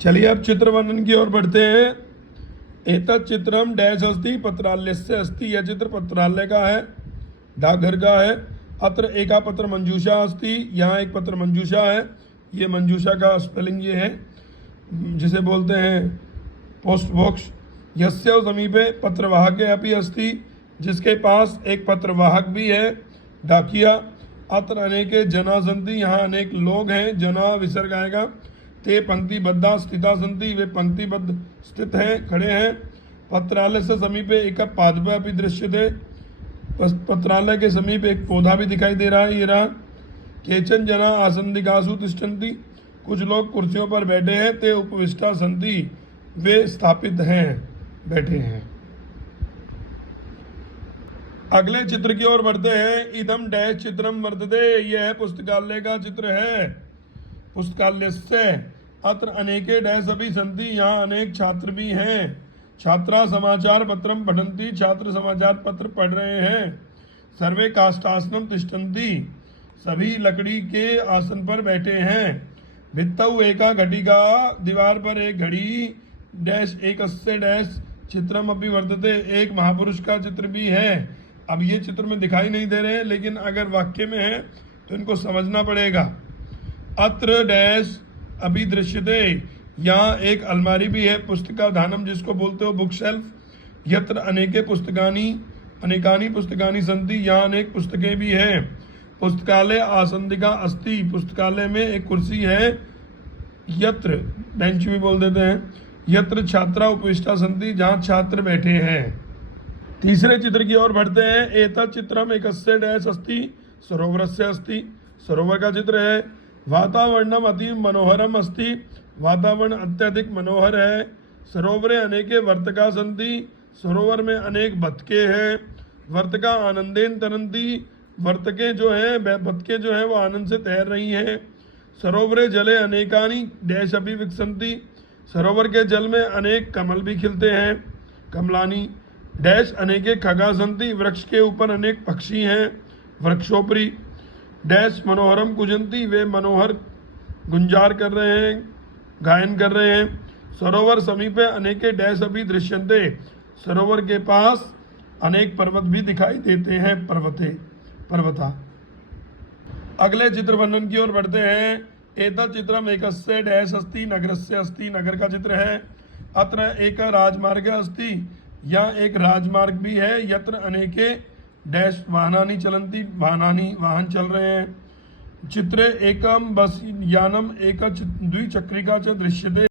चलिए अब चित्र वर्णन की ओर बढ़ते हैं। एतत् चित्रम डैश अस्ति पत्रालयस्य अस्ति। यह चित्र पत्रालय का है, डाकघर का है। अत्र एका पत्र मंजूषा अस्ति। यहाँ एक पत्र मंजूषा है। ये मंजूषा का स्पेलिंग ये है, जिसे बोलते हैं पोस्ट बॉक्स। यस्य समीपे पत्रवाहक अपि अस्ति। जिसके पास एक पत्रवाहक भी है, डाकिया। अत्र अनेके जना सन्ति। यहाँ अनेक लोग हैं। जना विसर्ग आएगा। ते पंक्तिबद्धा स्थिता सन्ति। वे पंक्तिबद्ध स्थित हैं, खड़े हैं। पत्रालय से समीपे एक पादप भी दृश्यते। पत्रालय के समीप एक पौधा भी दिखाई दे रहा है। ये रहा। केचन जना आसंदिकासु तिष्ठन्ति। कुछ लोग कुर्सियों पर बैठे हैं। ते उपविष्टा सन्ति। वे स्थापित हैं, बैठे हैं। अगले चित्र की ओर बढ़ते हैं। इदम डैश चित्रम वर्तते। यह पुस्तकालय का चित्र है, पुस्तकालय से। अत्र अनेके डैश अभी संति। यहाँ अनेक छात्र भी हैं। छात्रा समाचार पत्रम पठन्ति। छात्र समाचार पत्र पढ़ रहे हैं। सर्वे काष्ठासनम तिष्ठन्ति। सभी लकड़ी के आसन पर बैठे हैं। भित्तौ एका घटिका। दीवार पर एक घड़ी। डैश एकस्य डैश चित्रम अभी वर्तते। एक महापुरुष का चित्र भी है। अब ये चित्र में दिखाई नहीं दे रहे हैं, लेकिन अगर वाक्य में है तो इनको समझना पड़ेगा। अत्र डैश अभी दृश्यते। यहाँ एक अलमारी भी है, पुस्तकाधानम जिसको बोलते हो, बुक शेल्फ। यत्र अनेके पुस्तकानी अनेकानी पुस्तकानी संति। यहाँ अनेक पुस्तकें भी हैं। पुस्तकालय आसंदिका अस्ति। पुस्तकालय में एक कुर्सी है। यत्र बेंच भी बोल देते हैं। यत्र छात्रा उपविष्टा संति। जहाँ छात्र बैठे हैं। तीसरे चित्र की ओर बढ़ते हैं। एतत् चित्रम एकस्य डैश अस्ति सरोवरस्य अस्ति। सरोवर का चित्र है। वातावरणम अति मनोहरम अस्ति। वातावरण अत्यधिक मनोहर है। सरोवरे अनेके वर्तका संति। सरोवर में अनेक बतके हैं। वर्तका आनंदेन तरंती। वर्तके जो है, बतके जो है वो आनंद से तैर रही हैं। सरोवरे जले अनेकानी डैश अभी विकसंती। सरोवर के जल में अनेक कमल भी खिलते हैं, कमलानी। डैश अनेके खगा संति। वृक्ष के ऊपर अनेक पक्षी हैं, वृक्षोपरि। डैश मनोहरम कुजंती। वे मनोहर गुंजार कर रहे हैं, गायन कर रहे हैं। सरोवर समीपे अनेके डैश अभी दृश्यन्ते। सरोवर के पास अनेक पर्वत भी दिखाई देते हैं, पर्वता। अगले चित्र वर्णन की ओर बढ़ते हैं। एतत् चित्रम एकस्य डैश अस्ति नगरस्य अस्ति। नगर का चित्र है। अत्र एक राजमार्ग अस्ति। यहाँ एक राजमार्ग भी है। यत्र अनेके डैश वाहनानि चलन्ति। वाहन चल रहे हैं। चित्रे एकम बस यानम एक द्विचक्रिका च दृश्यते।